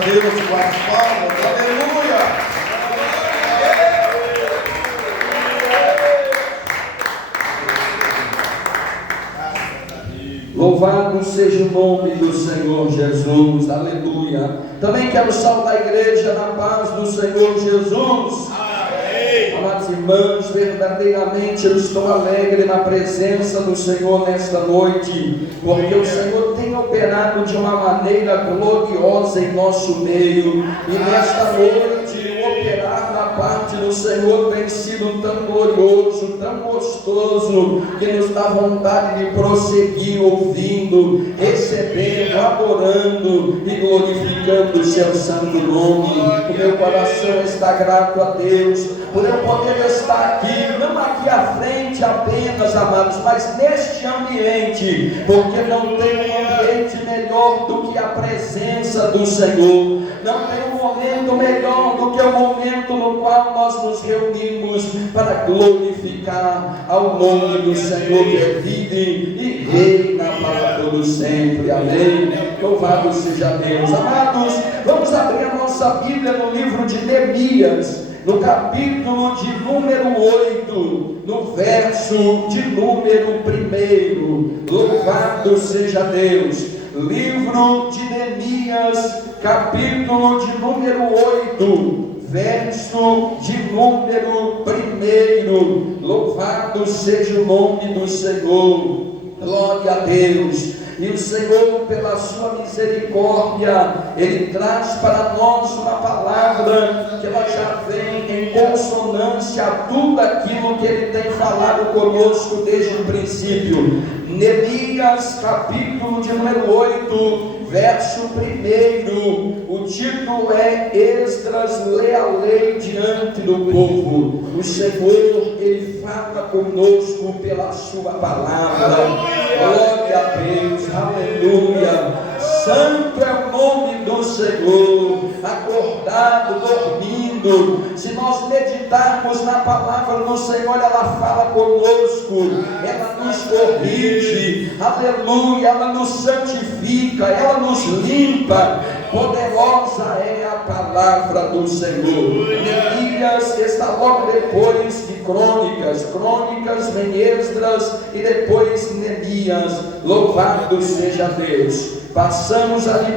Deus com as palmas, aleluia! Louvado seja o nome do Senhor Jesus, aleluia! Também quero saudar a igreja na paz do Senhor Jesus. Amados irmãos, verdadeiramente eu estou alegre na presença do Senhor nesta noite, porque o Senhor tem operado de uma maneira gloriosa em nosso meio, e nesta noite o operar da parte do Senhor tem sido tão glorioso, tão gostoso, que nos dá vontade de prosseguir ouvindo, recebendo, adorando e glorificando o seu santo nome. O meu coração está grato a Deus por eu poder estar aqui, não aqui à frente apenas, amados, mas neste ambiente, porque não tem um ambiente melhor do que a presença do Senhor, não tem um momento melhor do que o momento no qual nós nos reunimos para glorificar ao nome do Senhor que vive e reina para todo sempre, amém? Louvado seja Deus. Amados, vamos abrir a nossa Bíblia no livro de Neemias, no capítulo de número 8, no verso de número 1. Louvado seja Deus. Livro de Neemias, capítulo de número 8, verso de número 1. Louvado seja o nome do Senhor. Glória a Deus. E o Senhor, pela sua misericórdia, Ele traz para nós uma palavra que ela já vem em consonância a tudo aquilo que Ele tem falado conosco desde o princípio. Neemias, capítulo de número 8, verso 1, o título é Esdras lê a lei diante do povo. O Senhor, Ele fala conosco pela sua palavra. Glória a Deus, aleluia. Santo é o nome do Senhor. Acordado, dormindo, se nós meditarmos na palavra do Senhor, ela fala conosco, ela nos corrige, aleluia, ela nos santifica, ela nos limpa. Poderosa é a palavra do Senhor. Neemias está logo depois de Crônicas, vem Esdras e depois Neemias. Louvado seja Deus. Passamos ali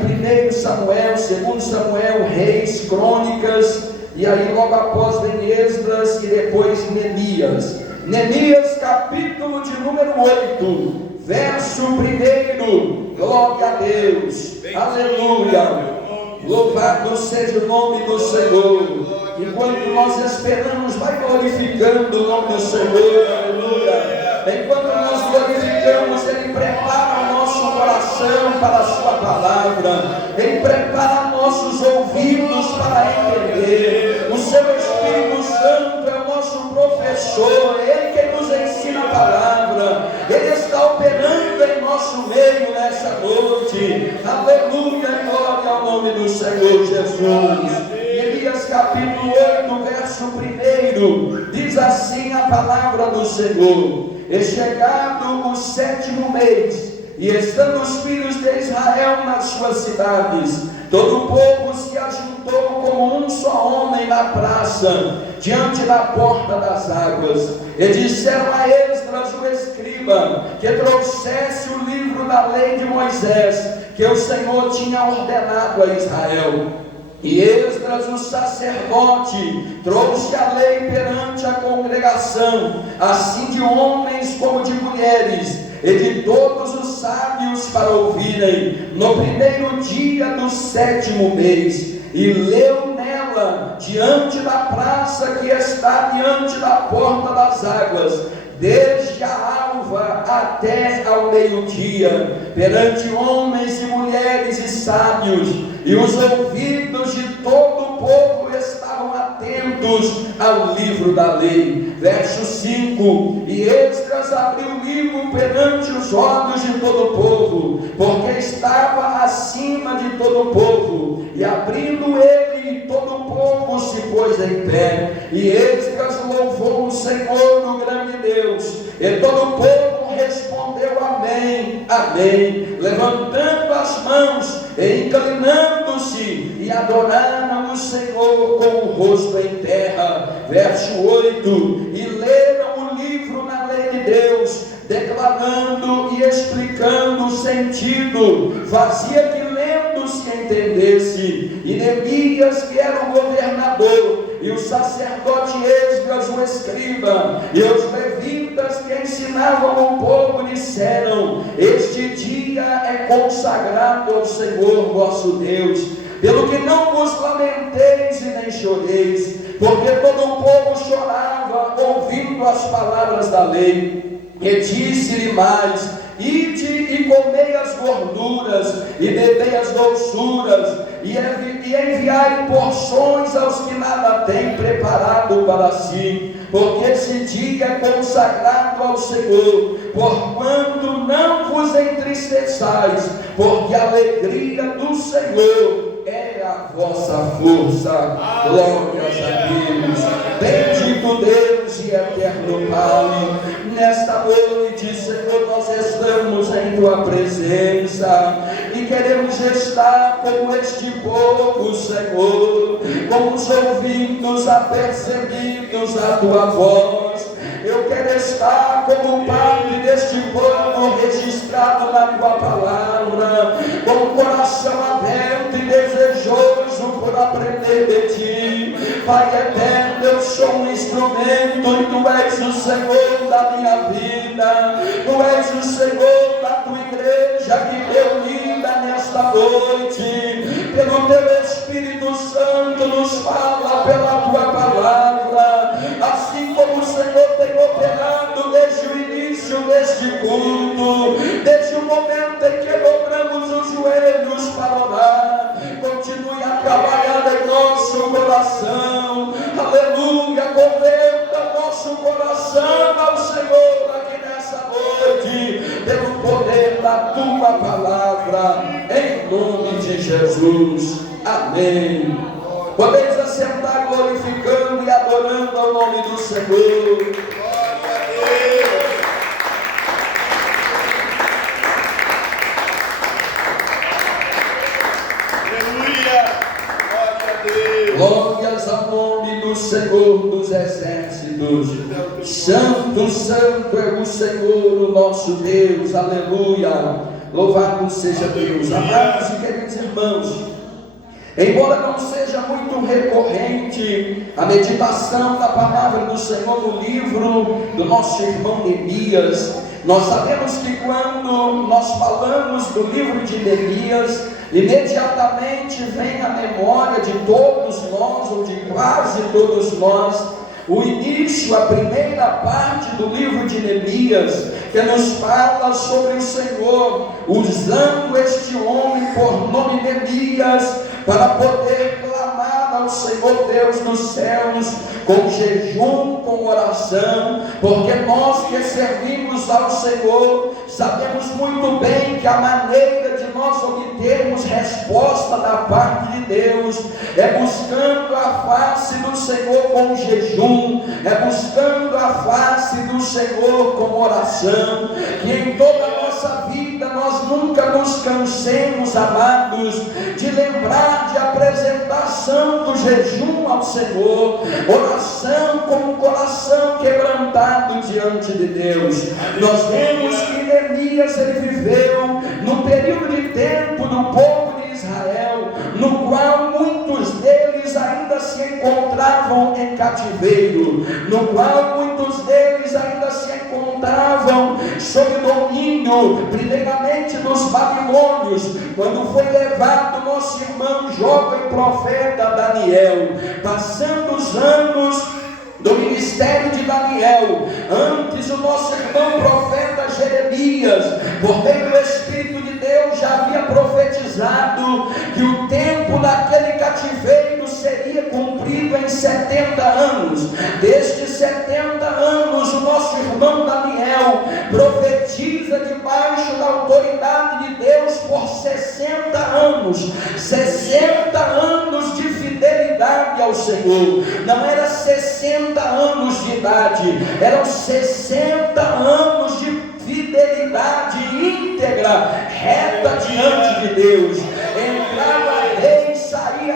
1 Samuel, 2 Samuel, Reis, Crônicas, e aí logo após vem Esdras e depois Neemias. Neemias, capítulo de número 8, verso 1. Glória a Deus, aleluia. Louvado seja o nome do Senhor. Enquanto nós esperamos, vai glorificando o nome do Senhor, aleluia. Enquanto nós glorificamos, Ele prepara o nosso coração para a sua palavra, Ele prepara nossos ouvidos para entender. O seu Espírito Santo é o nosso professor, é Ele que nos ensina a palavra, Ele está operando em nosso meio nessa noite, aleluia, glória ao nome do Senhor Jesus. Neemias capítulo 8, verso 1, diz assim a palavra do Senhor: E chegado o 7º mês, e estando os filhos de Israel nas suas cidades, todo o povo se ajuntou como um só homem na praça, diante da porta das águas. E disseram a Esdras o escriba, que trouxesse o livro da lei de Moisés, que o Senhor tinha ordenado a Israel. E Esdras, o sacerdote, trouxe a lei perante a congregação, assim de homens como de mulheres, e de todos os sábios para ouvirem, no 1º dia do 7º mês, e leu nela, diante da praça que está diante da porta das águas, desde a alva até ao meio-dia, perante homens e mulheres e sábios, e os ouvidos de todo o povo estavam atentos ao livro da lei. Verso 5: E Esdras abriu o livro perante os olhos de todo o povo, porque estava acima de todo o povo, e abrindo ele, todo o povo se pôs em pé, e Esdras louvou o Senhor, o grande Deus, e todo o povo respondeu amém, amém, levantando as mãos e inclinando-se, e adoraram o Senhor com o rosto em terra. Verso 8: e leram o livro na lei de Deus, declarando e explicando o sentido, fazia que lendo se entendesse. E Neemias, que era o governador, e o sacerdote Esdras, o escriba, e os levitas que ensinavam o povo, disseram: este dia é consagrado ao Senhor vosso Deus, pelo que não vos lamenteis e nem choreis, porque todo o povo chorava ouvindo as palavras da lei. E disse-lhe mais: ide e comei as gorduras, e bebei as doçuras, e enviai porções aos que nada têm preparado para si, porque esse dia é consagrado ao Senhor, porquanto não vos entristeçais, porque a alegria do Senhor é a vossa força. Glórias a Deus. Bendito Deus e eterno Pai, nesta noite, Senhor, nós estamos em Tua presença e queremos estar como este povo, Senhor, com os ouvidos apercebidos à Tua voz. Eu quero estar como parte deste povo registrado na Tua palavra, com o coração aberto e desejoso por aprender de Ti. Pai eterno, eu sou um instrumento e Tu és o Senhor da minha vida. Tu és o Senhor da Tua igreja que reunida nesta noite. Pelo Teu Espírito Santo nos fala pela Tua palavra, assim como o Senhor tem operado desde o início deste culto, desde o momento em que dobramos os joelhos para orar. Continue a trabalhar em nosso coração. Aleluia. Converta nosso coração ao Senhor aqui nessa noite, pelo poder da Tua palavra, em nome de Jesus. Amém. Podemos assentar glorificando e adorando ao nome do Senhor. Glória a Deus. Aleluia. Glória a Deus. Glórias ao nome do Senhor dos exércitos. Santo, santo é o Senhor, o nosso Deus. Aleluia. Louvado seja Deus. Amados e queridos irmãos, embora não seja muito recorrente a meditação da palavra do Senhor no livro do nosso irmão Neemias, nós sabemos que quando nós falamos do livro de Neemias, imediatamente vem à memória de todos nós, ou de quase todos nós, o início, a primeira parte do livro de Neemias, que nos fala sobre o Senhor usando este homem por nome Neemias para poder clamar ao Senhor Deus dos céus, com jejum, com oração, porque nós que servimos ao Senhor, sabemos muito bem que a maneira de nós obtermos resposta da parte de Deus, é buscando a face do Senhor com jejum, é buscando a face do Senhor com oração, que em toda a nossa vida nós nunca nos cansemos, amados, de lembrar de apresentar santo jejum ao Senhor, oração com o coração quebrantado diante de Deus. Nós vemos que Neemias ele viveu no período de tempo do povo de Israel, no qual muitos deles ainda se encontravam em cativeiro, no qual muitos deles ainda se encontravam sob domínio, primeiramente dos babilônios, quando foi levado nosso irmão jovem profeta Daniel, passando os anos do ministério de Daniel, antes o nosso irmão profeta Jeremias, por meio do Espírito de Deus, já havia profetizado que o tempo daquele cativeiro seria cumprido em 70 anos. Destes 70 anos, o nosso irmão Daniel profetiza debaixo da autoridade de Deus por 60 anos, 60 anos de fidelidade ao Senhor. Não era 60 anos de idade, eram 60 anos de fidelidade íntegra, reta diante de Deus. Entrava rei, saía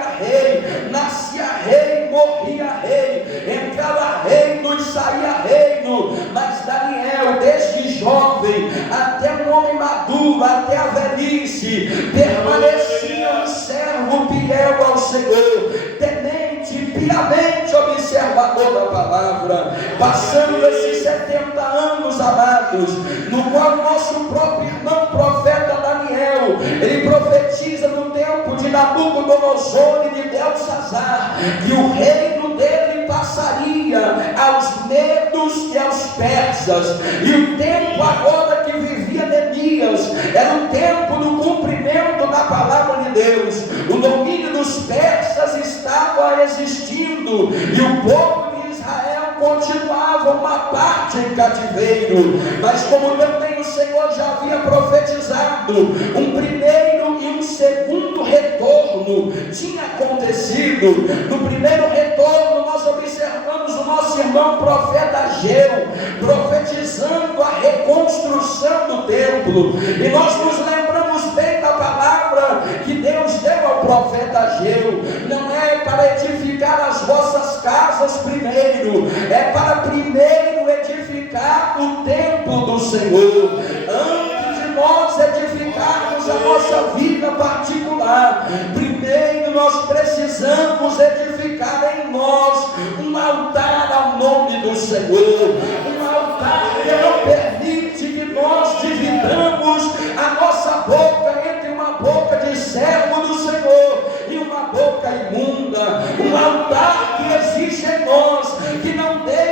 fiel ao Senhor, temente, piamente observador da palavra, passando esses 70 anos, amados, no qual nosso próprio irmão profeta Daniel, ele profetiza no tempo de Nabucodonosor e de Belsazar, que o reino dele passaria aos medos e aos persas, e o tempo agora que vivia Neemias era o tempo do cumprimento da palavra de Deus. O domínio dos persas estava existindo e o povo de Israel continuava uma parte em cativeiro, mas como também o Senhor já havia profetizado, um primeiro e um segundo retorno tinha acontecido. No primeiro retorno nós observamos o nosso irmão profeta Ageu profetizando a reconstrução do templo, e nós nos lembramos bem da palavra que Deus deu ao profeta Ageu: não é para edificar as vossas casas primeiro, é para primeiro edificar o templo do Senhor. Antes de nós edificarmos a nossa vida particular, primeiro nós precisamos edificar em nós um altar ao nome do Senhor, um altar que não permite que nós dividamos a nossa boca entre uma boca de servo do Senhor e uma boca imunda, um altar que existe em nós, que não deixa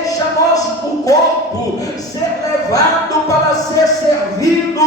o corpo ser levado para ser servido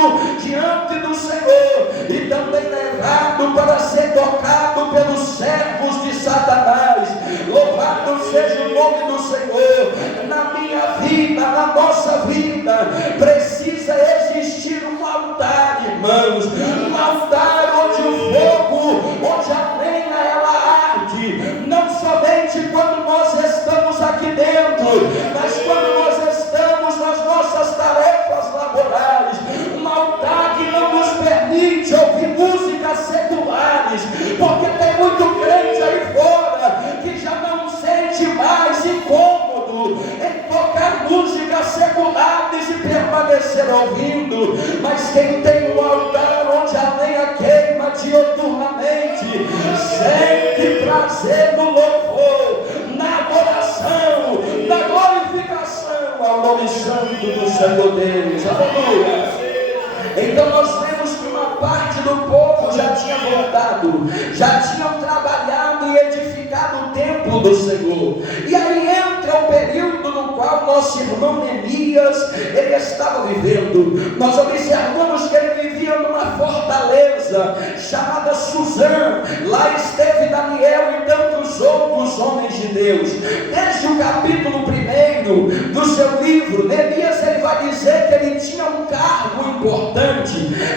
diante do Senhor, e também levado para ser tocado pelos servos de Satanás. Louvado seja o nome do Senhor. Na minha vida, na nossa vida, precisa existir um altar, irmãos, um altar onde o fogo, onde a lenha ela arde, não somente quando nós estamos aqui dentro, mas quando nós estamos nas nossas tarefas laborais, um altar que não nos permite ouvir músicas seculares, porque tem muito crente aí fora que já não sente mais incômodo em tocar músicas seculares e permanecer ouvindo. Mas quem tem um altar onde a lenha queima dioturnamente, sente prazer no louvor, na adoração, na glorificação ao nome santo do Senhor Deus. Aleluia. Então nós vemos que uma parte do povo já tinha voltado, já tinham trabalhado e edificado o templo do Senhor. E aí entra o período no qual nosso irmão Neemias, ele estava vivendo. Nós observamos que ele vivia numa fortaleza chamada Suzã. Lá esteve Daniel e tantos outros homens de Deus. Desde o capítulo 1 do seu livro, Neemias ele vai dizer que ele tinha um cargo importante.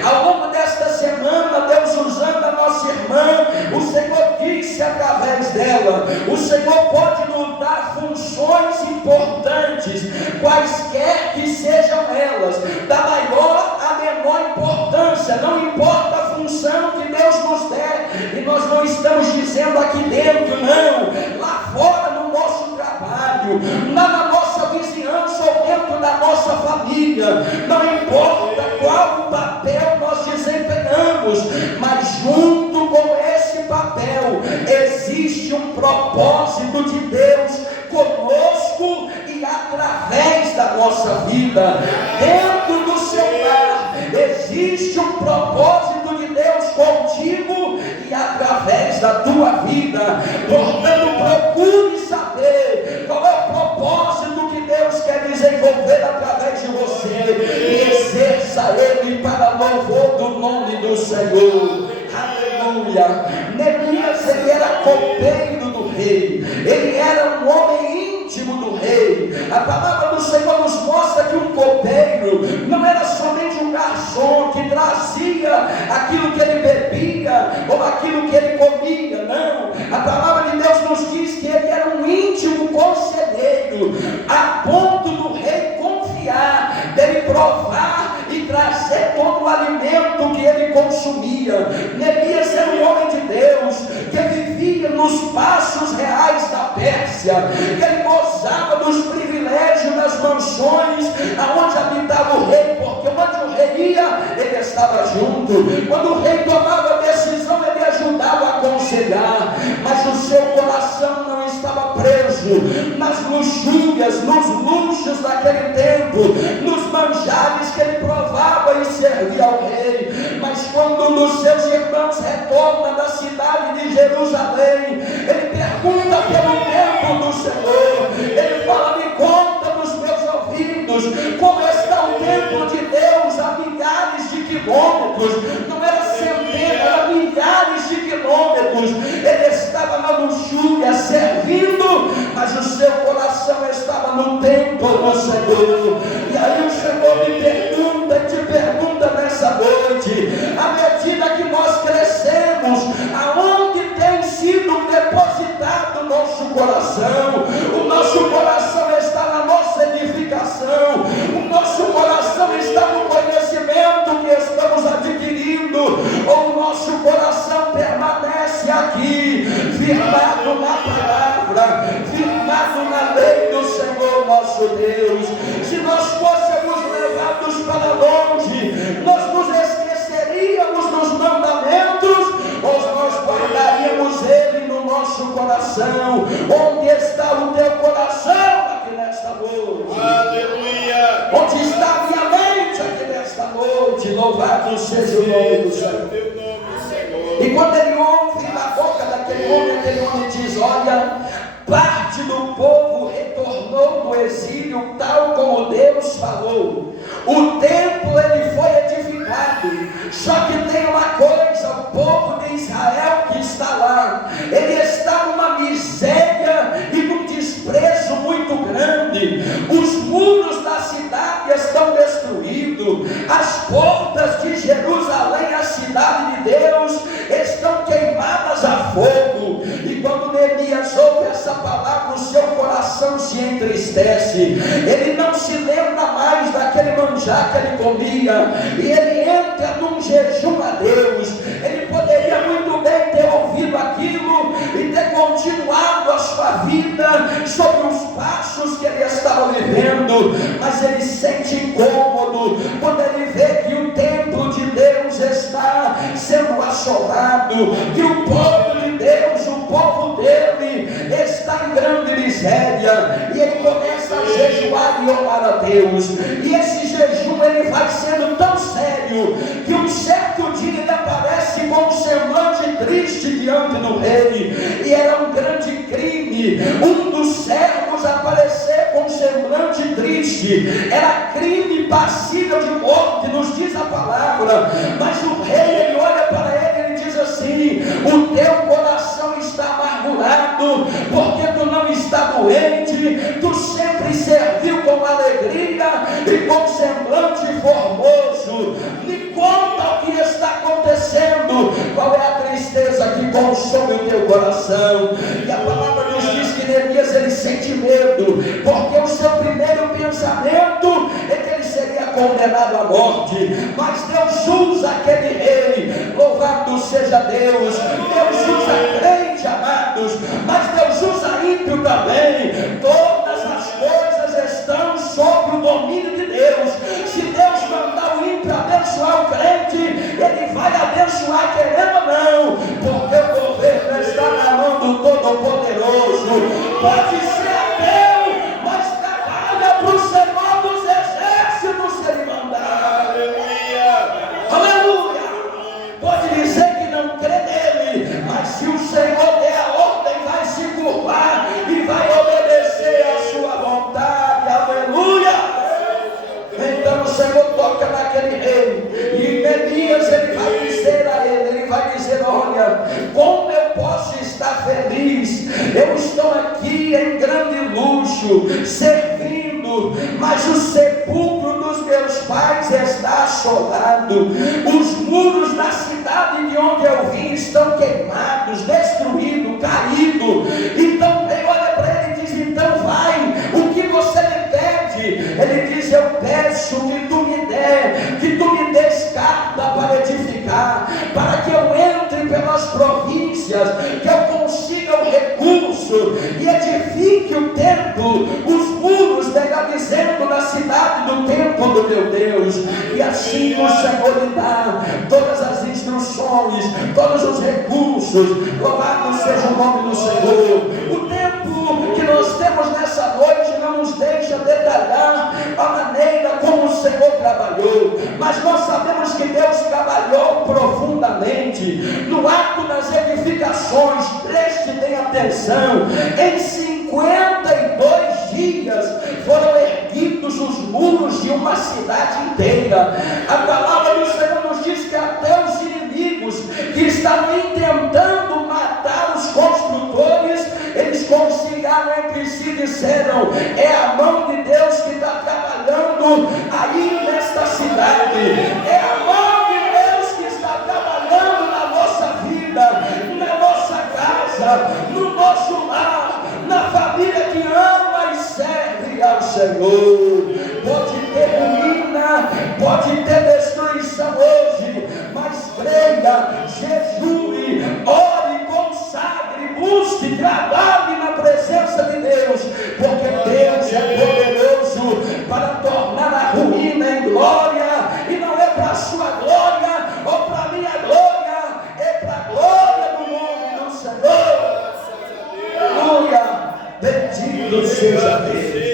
Ao longo desta semana, Deus usando a nossa irmã, o Senhor disse através dela: o Senhor pode nos dar funções importantes, quaisquer que sejam elas, da maior à menor importância, não importa a função que Deus nos der. E nós não estamos dizendo aqui dentro, não, lá fora no nosso trabalho, na nossa vizinhança ou dentro da nossa família, não importa qual o papel nós desempenhamos, mas junto com esse papel existe um propósito de Deus conosco e através da nossa vida. Dentro do seu lar existe um propósito de Deus contigo e através da tua vida. Portanto, procure saber qual é o propósito que Deus quer desenvolver através de você e exerça ele para louvor do nome do Senhor. Aleluia. Neemias, ele era copeiro do rei, ele era um homem íntimo do rei. A palavra do Senhor nos mostra que um copeiro não era somente um garçom que trazia aquilo que ele bebia ou aquilo que ele comia, não. A palavra de Deus nos diz que ele era um íntimo conselheiro, a ponto do rei confiar, dele provar e trazer todo o alimento que ele consumia. Neemias era um homem de Deus que vivia nos passos reais da Pérsia, que ele gozava dos privilégios das mansões aonde habitava o rei, porque onde o rei ia, ele estava junto. Quando o rei tomava a decisão, ele ajudava mandá-lo aconselhar, mas o seu coração não estava preso nas luxúrias, nos luxos daquele tempo, nos manjares que ele provava e servia ao rei. Mas quando um dos seus irmãos retorna da cidade de Jerusalém, ele pergunta pelo templo do Senhor, ele fala: me conta nos meus ouvidos, como está o templo de Deus a milhares de quilômetros, não era centenas, era milhares de quilômetros. Ele estava na luxúria servindo, mas o seu coração estava no templo do Senhor. E aí o Senhor me pergunta e te pergunta nessa noite, à medida que nós crescemos, aonde tem sido depositado o nosso coração? O nosso coração está na nossa edificação, o nosso coração está no conhecimento que estamos adquirindo, ou o nosso coração permanece aqui, firmado na palavra, firmado na lei do Senhor nosso Deus? Se nós fôssemos levados para longe, nós nos esqueceríamos dos mandamentos, ou nós guardaríamos ele no nosso coração? Onde está o teu coração aqui nesta noite? Aleluia! Onde está a minha mente aqui nesta noite? Louvado seja o nome do Senhor. E quando ele ouve na boca daquele homem, aquele homem diz: olha, parte do povo retornou do exílio, tal como Deus falou. O templo ele foi edificado, só que tem uma coisa: o povo de Israel que está lá, ele está numa miséria e num desprezo muito grande. Os muros da cidade estão destruídos, as portas de Jerusalém, a cidade de Deus, estão queimadas a fogo. E quando Neemias ouve essa palavra, o seu coração se entristece. Ele não se lembra mais daquele manjar que ele comia, e ele entra num jejum a Deus. Ele poderia muito bem ter ouvido aquilo e ter continuado a sua vida sobre os passos que ele estava vivendo, mas ele sente incômodo quando ele vê que o templo de Deus está sendo assolado, que o povo de Deus, o povo dele, está em grande miséria, e ele começa a jejuar e orar a Deus. E esse jejum ele vai sendo tão sério que um certo dia ele aparece com um semblante triste diante do rei, e era um grande crime um dos servos aparecer com um semblante triste, era crime passível de morte, nos diz a palavra. Mas o rei, ele olha para ele e ele diz assim: o teu coração está amargurado, porque tu não está doente, tu sempre serviu com alegria e com semblante formoso. Me conta o que está acontecendo, qual é a tristeza que consome o teu coração? E a palavra nos diz que Neemias ele sente medo, porque o seu primeiro pensamento é que ele seria condenado à morte, mas Deus usa aquele rei, louvado seja Deus. Deus usa crente, amados, mas Deus usa ímpio também. Todas as coisas estão sob o domínio de Deus. Se Deus mandar o ímpio abençoar o crente, ele vai abençoar querendo ou não, porque o governo está na mão do Todo-Poderoso. Pode ser ateu, mas trabalha para o Senhor dos Exércitos se ele mandar. Aleluia! Aleluia! Pode dizer que não crê nele, mas se o Senhor der a ordem, vai se curvar e vai obedecer à sua vontade. Aleluia! Então o Senhor toca naquele rei, e Neemias ele vai dizer a ele vai dizer: olha, como eu posso estar feliz? Eu estou aqui em grande luxo, servindo, mas o sepulcro dos meus pais está assolado, os muros da cidade de onde eu vim estão queimados, destruídos, caídos. Então ele olha para ele e diz: então vai, o que você me pede? Ele diz: eu peço que tu me des carta para edificar, para que eu entre pelas províncias, que eu consiga o recurso e edifique o templo, os muros, melhor dizendo, da cidade do templo do meu Deus. E assim o Senhor lhe dá todas as instruções instruções, todos os recursos. Louvado seja o nome do Senhor. O tempo que nós temos nessa noite não nos deixa detalhar a maneira como o Senhor trabalhou, mas nós sabemos que Deus trabalhou profundamente no ato das edificações. Preste bem atenção: em 52 dias foram erguidos os muros de uma cidade inteira. A palavra do Senhor nos diz que até os inimigos que estavam intentando matar os construtores, eles conciliaram entre si e disseram: é a mão de Deus que está trabalhando aí nesta cidade, é a mão de Deus que está trabalhando na nossa vida, na nossa casa, no nosso lar, na família que ama e serve ao Senhor. Pode ter ruína, pode ter destruição hoje, mas creia, jejue, ore, consagre, busque, trabalhe na presença de Deus, porque Deus é poderoso para tornar a ruína em glória, e não é para a sua glória ou para a minha glória, é para a glória do nome do Senhor. Aleluia, bendito seja Deus.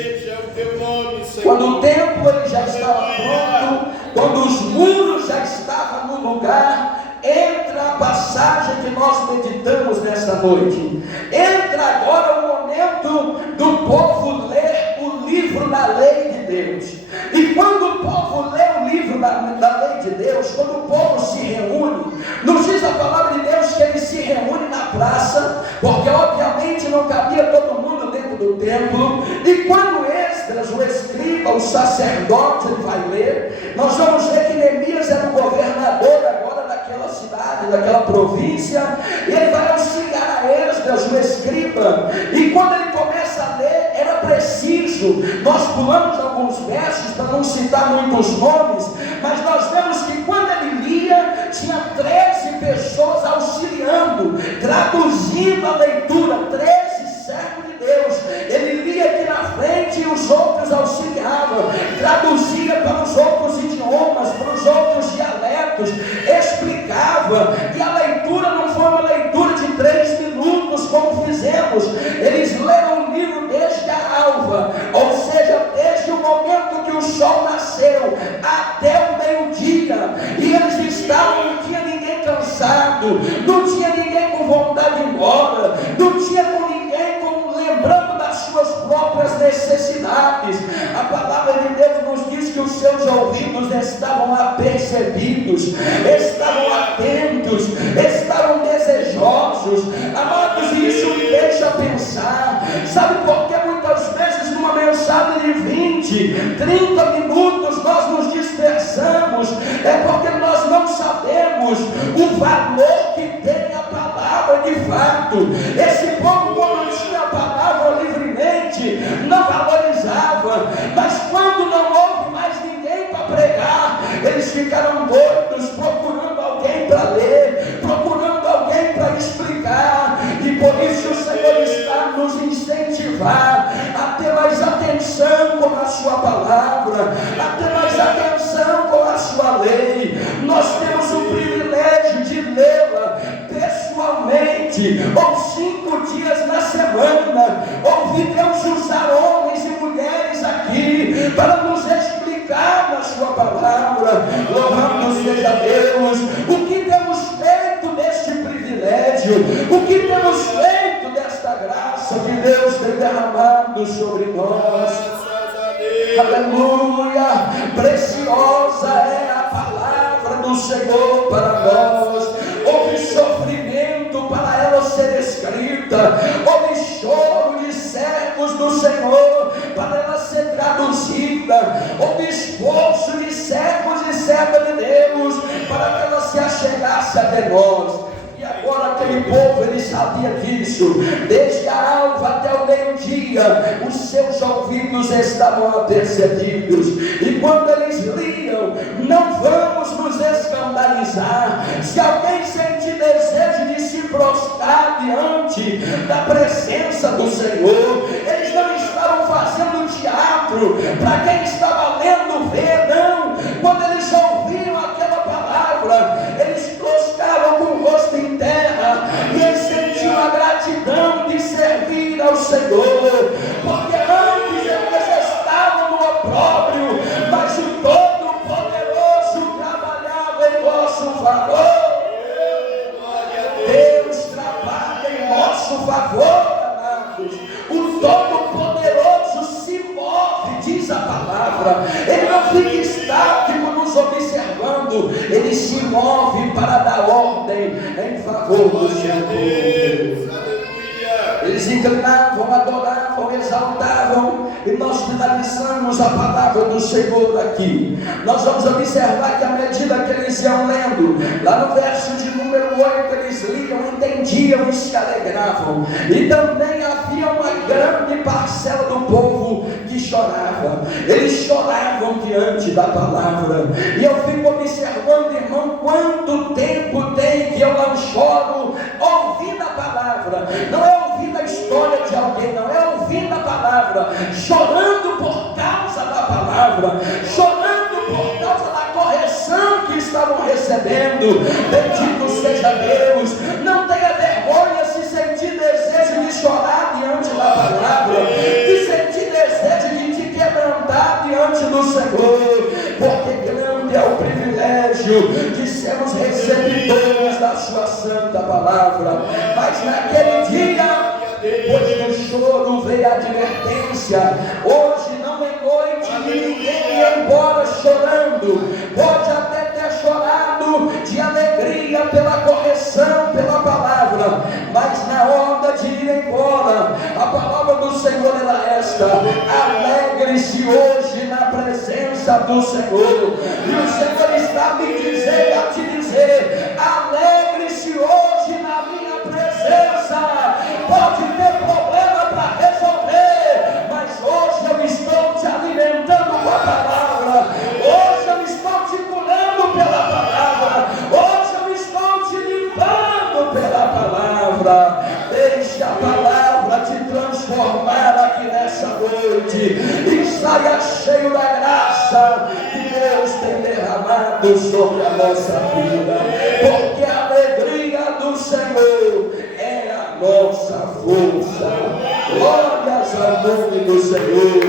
Quando o templo ele já estava pronto, quando os muros já estavam no lugar, entra a passagem que nós meditamos nesta noite. Entra agora o momento do povo ler o livro da lei de Deus. E quando o povo lê o livro da lei de Deus, quando o povo se reúne, nos diz a palavra de Deus que ele se reúne na praça, porque obviamente não cabia todo mundo dentro do templo. E quando Esdras, o escriba, o sacerdote, ele vai ler, nós vamos ver que Neemias era o governador agora daquela cidade, daquela província, e ele vai auxiliar a Esdras, o escriba. E quando ele começa a ler, era preciso, nós pulamos alguns versos para não citar muitos nomes, mas nós vemos que quando ele lia, tinha 13 pessoas auxiliando, traduzindo a leitura, 13 servos de Deus. Ele lia aqui na frente e os outros auxiliavam, traduzia para os outros idiomas, para os outros dialetos, explicava. E a leitura não foi uma leitura de 3 minutos como fizemos. Eles leram o livro desde a alva, ou seja, desde o momento que o sol nasceu até o meio-dia. E eles estavam, não tinha ninguém cansado, não tinha ninguém com vontade de ir embora, não tinha ninguém lembrando das suas próprias necessidades. A palavra de Deus nos diz que os seus ouvidos estavam apercebidos, estavam atentos, estavam desejosos. Amados, isso me deixa pensar. Sabe por que muitas vezes numa mensagem de 20, 30 minutos nós nos dispersamos? É porque nós não sabemos o valor que tem a palavra de fato. Esse povo, quando tinha a palavra livremente, não valorizava, mas quando não houve mais ninguém para pregar, eles ficaram doidos, procurando alguém para ler, procurando alguém para explicar. E por isso o Senhor está nos incentivar a ter mais atenção com a sua palavra, a ter mais atenção com a sua lei. Nós temos o privilégio de lê-la pessoalmente, ou 5 dias na semana. Ouvir Deus usar homens e mulheres aqui para nos explicar na sua palavra. Louvado seja Deus. O que temos feito deste privilégio? O que temos feito desta graça que Deus tem derramado sobre nós? Aleluia! Preciosa é a palavra do Senhor para nós. Houve sofrimento para ela ser escrita, houve choro de servos do Senhor para ela ser traduzida, houve esforço de servos e servas de Deus para que ela se achegasse até nós. E agora aquele povo, ele sabia disso, desde a alva até o meio-dia, os seus ouvidos estavam apercebidos. E quando eles liam, não vamos nos escandalizar. Se alguém sentir desejo de se prostrar diante da presença do Senhor, eles não estavam fazendo teatro para quem estava lendo ver, não. Quando eles ouviram aquela palavra, eles prostraram gratidão de servir ao Senhor, porque antes eles estavam no opróbrio, mas o Todo-Poderoso trabalhava em nosso favor. Deus trabalha em nosso favor, amados. O Todo-Poderoso se move, diz a palavra. Ele não fica estático nos observando, ele se move para dar ordem em favor do seu povo. Eles inclinavam, adoravam, exaltavam, e nós finalizamos a palavra do Senhor aqui. Nós vamos observar que à medida que eles iam lendo, lá no verso de número 8, eles liam, entendiam e se alegravam. E também havia uma grande parcela do povo que chorava. Eles choravam diante da palavra. E eu fico observando, irmão, quanto tempo tem que eu não choro ouvindo a palavra. Não é ouvindo a história de alguém, não é ouvindo a palavra, chorando por causa da palavra, chorando por causa da correção que estavam recebendo. Bendito seja Deus. Não tenha vergonha se sentir desejo de chorar diante da palavra, de sentir desejo de te quebrantar diante do Senhor, porque grande é o privilégio de sermos receptores da sua santa palavra. Mas naquele dia, depois do choro veio a advertência. Hoje não é noite de ninguém ir embora chorando. Pode até ter chorado de alegria pela correção, pela palavra, mas na hora de ir embora, a palavra do Senhor era esta: alegre-se hoje na presença do Senhor. E o Senhor está me dizendo, a te dizer: alegre-se hoje na minha presença. Pode ter problema para resolver, mas hoje eu estou te alimentando com a palavra. Hoje eu estou te curando pela palavra. Hoje eu estou te limpando pela palavra. Deixa a palavra te transformar aqui nessa noite e saia cheio da graça que Deus tem derramado sobre a nossa vida, porque a alegria do Senhor é a nossa força. Glórias ao nome do Senhor.